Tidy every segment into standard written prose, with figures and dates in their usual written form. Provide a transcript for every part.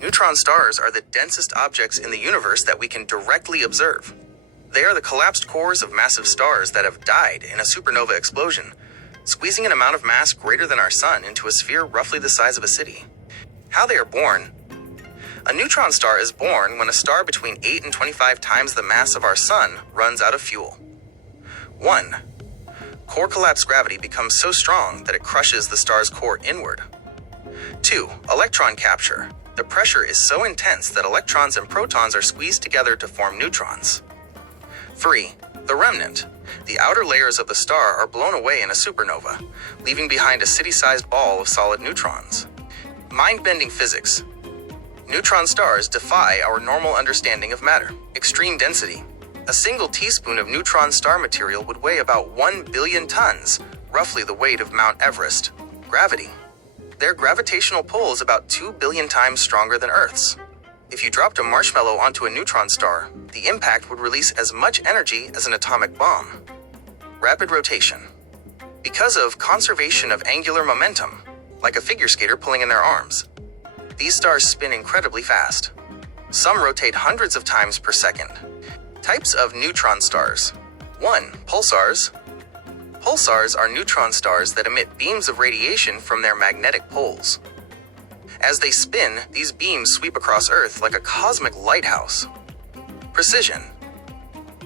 Neutron stars are the densest objects in the universe that we can directly observe. They are the collapsed cores of massive stars that have died in a supernova explosion, squeezing an amount of mass greater than our sun into a sphere roughly the size of a city. How they are born. A neutron star is born when a star between 8 and 25 times the mass of our sun runs out of fuel. 1. Core collapse gravity becomes so strong that it crushes the star's core inward. 2. Electron capture. The pressure is so intense that electrons and protons are squeezed together to form neutrons. 3. The remnant. The outer layers of the star are blown away in a supernova, leaving behind a city-sized ball of solid neutrons. Mind-bending physics. Neutron stars defy our normal understanding of matter. Extreme density. A single teaspoon of neutron star material would weigh about 1 billion tons, roughly the weight of Mount Everest. Gravity. Their gravitational pull is about 2 billion times stronger than Earth's. If you dropped a marshmallow onto a neutron star, the impact would release as much energy as an atomic bomb. Rapid rotation. Because of conservation of angular momentum, like a figure skater pulling in their arms, these stars spin incredibly fast. Some rotate hundreds of times per second. Types of neutron stars. 1. Pulsars. Pulsars are neutron stars that emit beams of radiation from their magnetic poles. As they spin, these beams sweep across Earth like a cosmic lighthouse. Precision.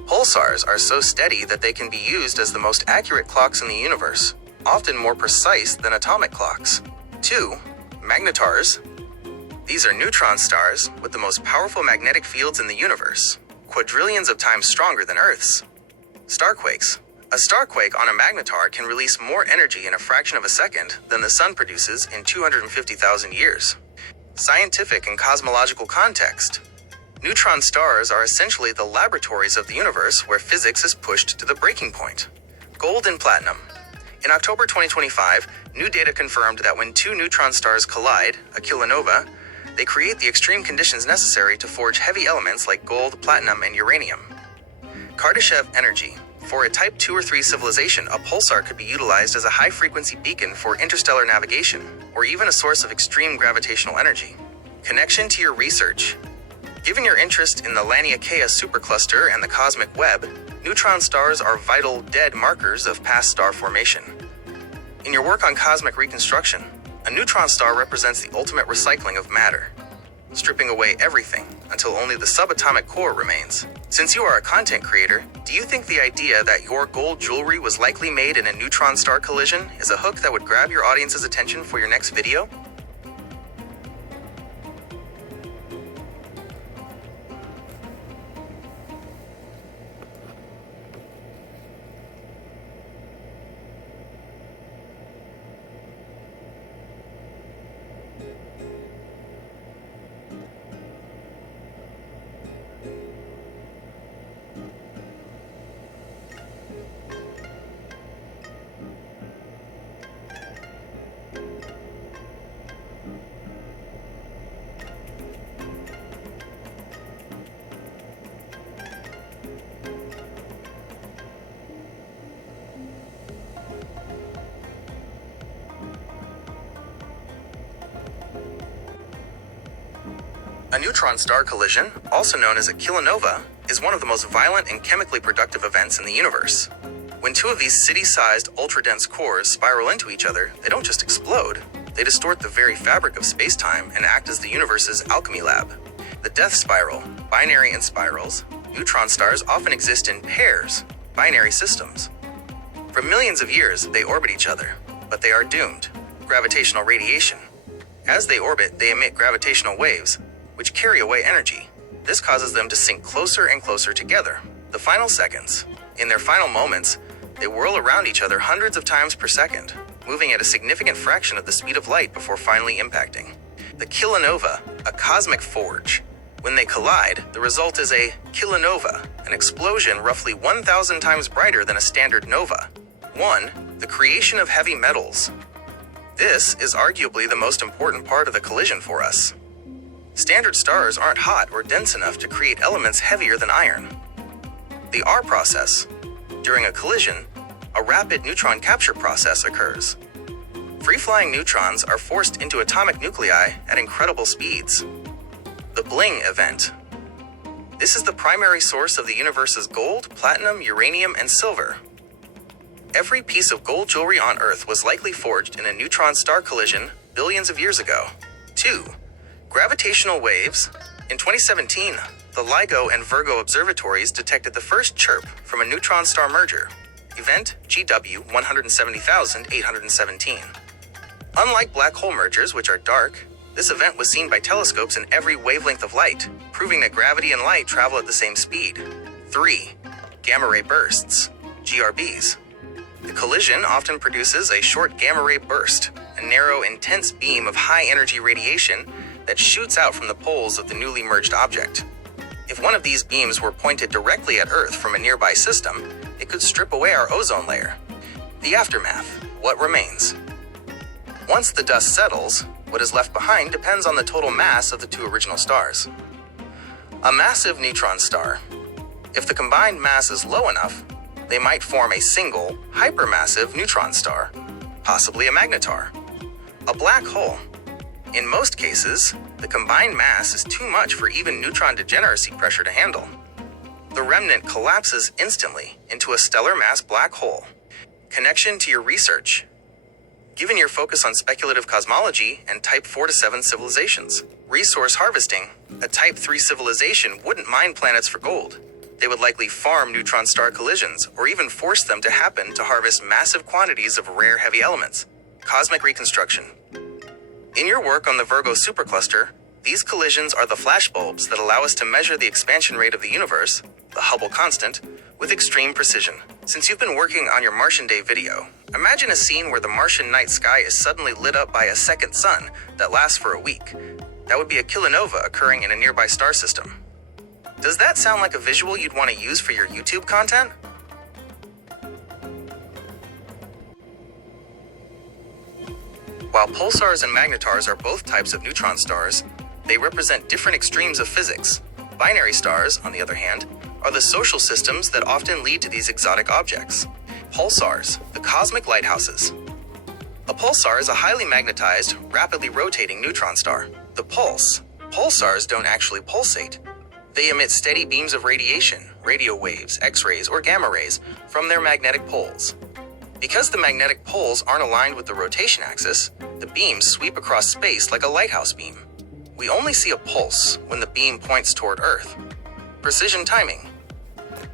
Pulsars are so steady that they can be used as the most accurate clocks in the universe, often more precise than atomic clocks. 2. Magnetars. These are neutron stars with the most powerful magnetic fields in the universe, quadrillions of times stronger than Earth's. Starquakes. A starquake on a magnetar can release more energy in a fraction of a second than the sun produces in 250,000 years. Scientific and cosmological context. Neutron stars are essentially the laboratories of the universe where physics is pushed to the breaking point. Gold and platinum. In October 2025, new data confirmed that when two neutron stars collide, a kilonova, they create the extreme conditions necessary to forge heavy elements like gold, platinum, and uranium. Kardashev energy. For a Type 2 or 3 civilization, a pulsar could be utilized as a high-frequency beacon for interstellar navigation, or even a source of extreme gravitational energy. Connection to your research. Given your interest in the Laniakea supercluster and the cosmic web, neutron stars are vital dead markers of past star formation. In your work on cosmic reconstruction, a neutron star represents the ultimate recycling of matter, stripping away everything until only the subatomic core remains. Since you are a content creator, do you think the idea that your gold jewelry was likely made in a neutron star collision is a hook that would grab your audience's attention for your next video? A neutron star collision, also known as a kilonova, is one of the most violent and chemically productive events in the universe. When two of these city-sized, ultra-dense cores spiral into each other, they don't just explode, they distort the very fabric of space-time and act as the universe's alchemy lab. The death spiral, binary and spirals, neutron stars often exist in pairs, binary systems. For millions of years, they orbit each other, but they are doomed. Gravitational radiation. As they orbit, they emit gravitational waves, which carry away energy. This causes them to sink closer and closer together. The final seconds. In their final moments, they whirl around each other hundreds of times per second, moving at a significant fraction of the speed of light before finally impacting. The kilonova, a cosmic forge. When they collide, the result is a kilonova, an explosion roughly 1,000 times brighter than a standard nova. 1. The creation of heavy metals. This is arguably the most important part of the collision for us. Standard stars aren't hot or dense enough to create elements heavier than iron. The R process. During a collision, a rapid neutron capture process occurs. Free-flying neutrons are forced into atomic nuclei at incredible speeds. The Bling event. This is the primary source of the universe's gold, platinum, uranium, and silver. Every piece of gold jewelry on Earth was likely forged in a neutron star collision billions of years ago. 2. Gravitational waves. In 2017, the LIGO and Virgo observatories detected the first chirp from a neutron star merger, event GW 170,817. Unlike black hole mergers, which are dark, this event was seen by telescopes in every wavelength of light, proving that gravity and light travel at the same speed. 3. Gamma ray bursts, GRBs. The collision often produces a short gamma ray burst, a narrow, intense beam of high-energy radiation that shoots out from the poles of the newly merged object. If one of these beams were pointed directly at Earth from a nearby system, it could strip away our ozone layer. The aftermath, what remains? Once the dust settles, what is left behind depends on the total mass of the two original stars. A massive neutron star. If the combined mass is low enough, they might form a single, hypermassive neutron star, possibly a magnetar. A black hole. In most cases, the combined mass is too much for even neutron degeneracy pressure to handle. The remnant collapses instantly into a stellar mass black hole. Connection to your research. Given your focus on speculative cosmology and Type 4 to 7 civilizations, resource harvesting, a Type 3 civilization wouldn't mine planets for gold. They would likely farm neutron star collisions or even force them to happen to harvest massive quantities of rare heavy elements. Cosmic reconstruction. In your work on the Virgo supercluster, these collisions are the flashbulbs that allow us to measure the expansion rate of the universe, the Hubble constant, with extreme precision. Since you've been working on your Martian Day video, imagine a scene where the Martian night sky is suddenly lit up by a second sun that lasts for a week. That would be a kilonova occurring in a nearby star system. Does that sound like a visual you'd want to use for your YouTube content? While pulsars and magnetars are both types of neutron stars, they represent different extremes of physics. Binary stars, on the other hand, are the social systems that often lead to these exotic objects. Pulsars, the cosmic lighthouses. A pulsar is a highly magnetized, rapidly rotating neutron star. The pulsars don't actually pulsate. They emit steady beams of radiation, radio waves, X-rays, or gamma rays from their magnetic poles. Because the magnetic poles aren't aligned with the rotation axis, the beams sweep across space like a lighthouse beam. We only see a pulse when the beam points toward Earth. Precision timing.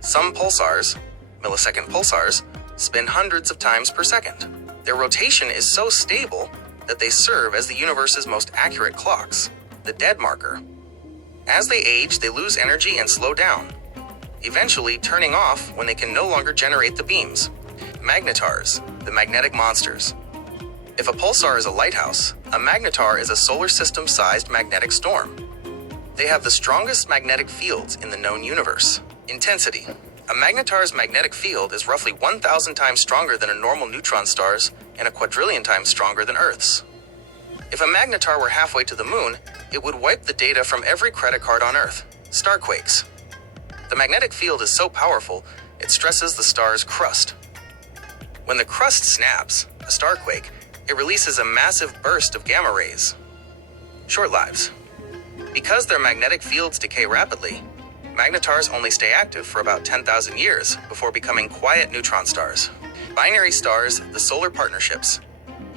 Some pulsars, millisecond pulsars, spin hundreds of times per second. Their rotation is so stable that they serve as the universe's most accurate clocks, the dead marker. As they age, they lose energy and slow down, eventually turning off when they can no longer generate the beams. Magnetars, the magnetic monsters. If a pulsar is a lighthouse, a magnetar is a solar system-sized magnetic storm. They have the strongest magnetic fields in the known universe. Intensity. A magnetar's magnetic field is roughly 1,000 times stronger than a normal neutron star's and a quadrillion times stronger than Earth's. If a magnetar were halfway to the moon, it would wipe the data from every credit card on Earth. Starquakes. The magnetic field is so powerful, it stresses the star's crust. When the crust snaps, a starquake, it releases a massive burst of gamma rays. Short lives. Because their magnetic fields decay rapidly, magnetars only stay active for about 10,000 years before becoming quiet neutron stars. Binary stars, the solar partnerships.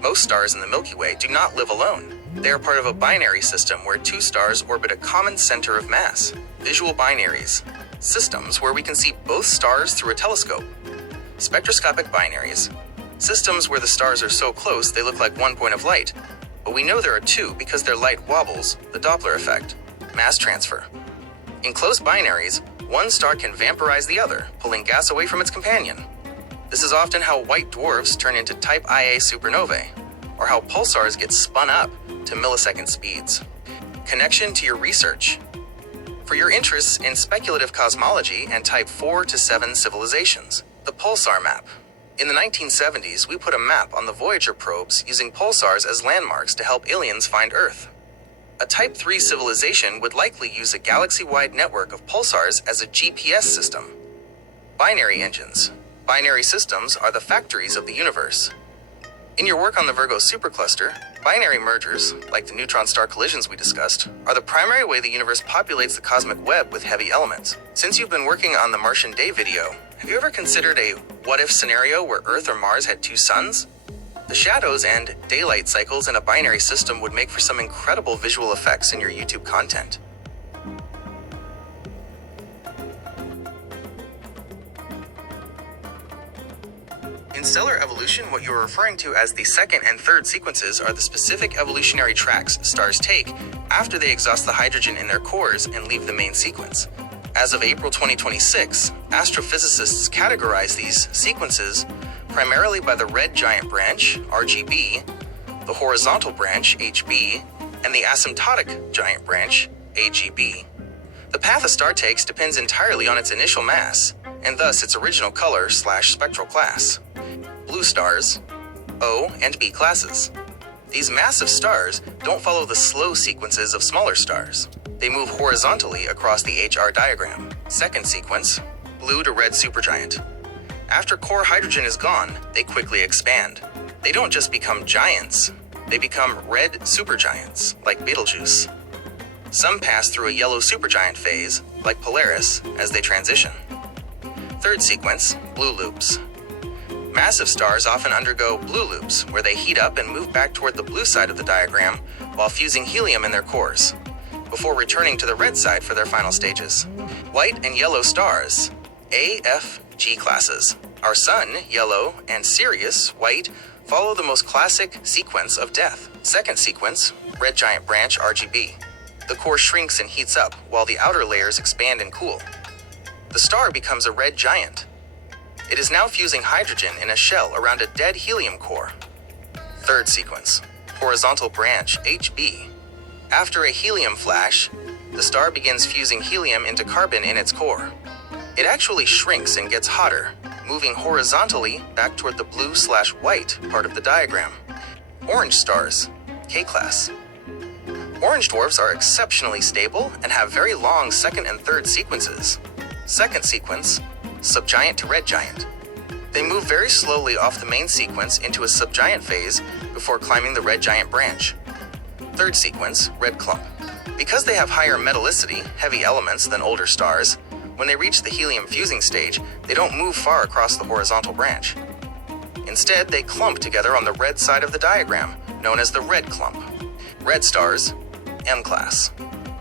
Most stars in the Milky Way do not live alone. They are part of a binary system where two stars orbit a common center of mass. Visual binaries. Systems where we can see both stars through a telescope. Spectroscopic binaries. Systems where the stars are so close they look like one point of light, but we know there are two because their light wobbles, the Doppler effect. Mass transfer. In close binaries, one star can vampirize the other, pulling gas away from its companion. This is often how white dwarfs turn into Type Ia supernovae, or how pulsars get spun up to millisecond speeds. Connection to your research. For your interests in speculative cosmology and Type 4 to 7 civilizations, the pulsar map. In the 1970s, we put a map on the Voyager probes using pulsars as landmarks to help aliens find Earth. A Type 3 civilization would likely use a galaxy-wide network of pulsars as a GPS system. Binary engines. Binary systems are the factories of the universe. In your work on the Virgo supercluster, Binary mergers, like the neutron-star collisions we discussed, are the primary way the universe populates the cosmic web with heavy elements. Since you've been working on the Martian Day video, have you ever considered a what-if scenario where Earth or Mars had two suns? The shadows and daylight cycles in a binary system would make for some incredible visual effects in your YouTube content. In stellar evolution, what you are referring to as the second and third sequences are the specific evolutionary tracks stars take after they exhaust the hydrogen in their cores and leave the main sequence. As of April 2026, astrophysicists categorize these sequences primarily by the red giant branch, RGB, the horizontal branch, HB, and the asymptotic giant branch, AGB. The path a star takes depends entirely on its initial mass, and thus its original color/spectral class. Blue stars, O and B classes. These massive stars don't follow the slow sequences of smaller stars. They move horizontally across the HR diagram. Second sequence, blue to red supergiant. After core hydrogen is gone, they quickly expand. They don't just become giants, they become red supergiants, like Betelgeuse. Some pass through a yellow supergiant phase, like Polaris, as they transition. Third sequence, blue loops. Massive stars often undergo blue loops, where they heat up and move back toward the blue side of the diagram while fusing helium in their cores, before returning to the red side for their final stages. White and yellow stars, A, F, G classes. Our Sun, yellow, and Sirius, white, follow the most classic sequence of death. Second sequence, red giant branch, RGB. The core shrinks and heats up, while the outer layers expand and cool. The star becomes a red giant. It is now fusing hydrogen in a shell around a dead helium core. Third sequence, horizontal branch, HB. After a helium flash, the star begins fusing helium into carbon in its core. It actually shrinks and gets hotter, moving horizontally back toward the blue/white part of the diagram. Orange stars, K-class. Orange dwarfs are exceptionally stable and have very long second and third sequences. Second sequence, subgiant to red giant. They move very slowly off the main sequence into a subgiant phase before climbing the red giant branch. Third sequence, red clump. Because they have higher metallicity, heavy elements, than older stars, when they reach the helium fusing stage, they don't move far across the horizontal branch. Instead, they clump together on the red side of the diagram, known as the red clump. Red stars, M-class.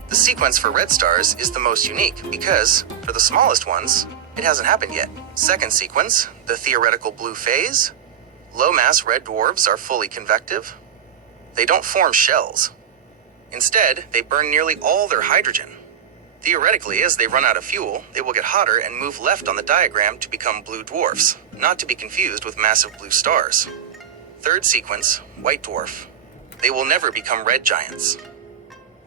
The sequence for red stars is the most unique because, for the smallest ones, it hasn't happened yet. Second sequence, the theoretical blue phase. Low-mass red dwarfs are fully convective. They don't form shells. Instead, they burn nearly all their hydrogen. Theoretically, as they run out of fuel, they will get hotter and move left on the diagram to become blue dwarfs, not to be confused with massive blue stars. Third sequence, white dwarf. They will never become red giants.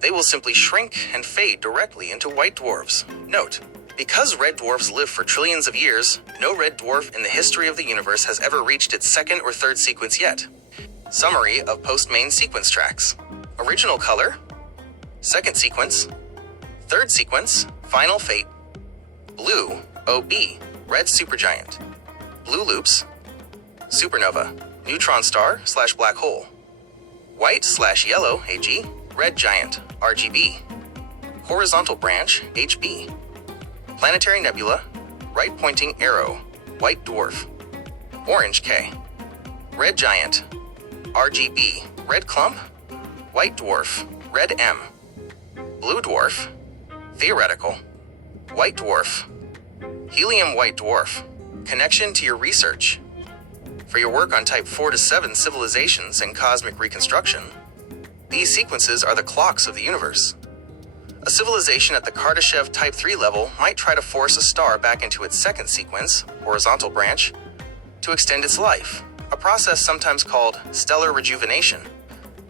They will simply shrink and fade directly into white dwarfs. Note, because red dwarfs live for trillions of years, no red dwarf in the history of the universe has ever reached its second or third sequence yet. Summary of post-main sequence tracks. Original color, second sequence, third sequence, final fate, blue, OB, red supergiant, blue loops, supernova, neutron star/black hole, white/yellow, AG, red giant, RGB, horizontal branch, HB, planetary nebula, right pointing arrow, white dwarf, orange K, red giant, RGB, red clump, white dwarf, red M, blue dwarf, theoretical, white dwarf, helium white dwarf. Connection to your research. For your work on Type 4 to 7 civilizations and cosmic reconstruction, these sequences are the clocks of the universe. A civilization at the Kardashev Type 3 level might try to force a star back into its second sequence, horizontal branch, to extend its life, a process sometimes called stellar rejuvenation.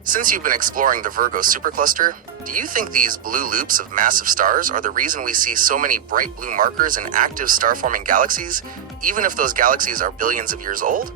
Since you've been exploring the Virgo supercluster, do you think these blue loops of massive stars are the reason we see so many bright blue markers in active star-forming galaxies, even if those galaxies are billions of years old?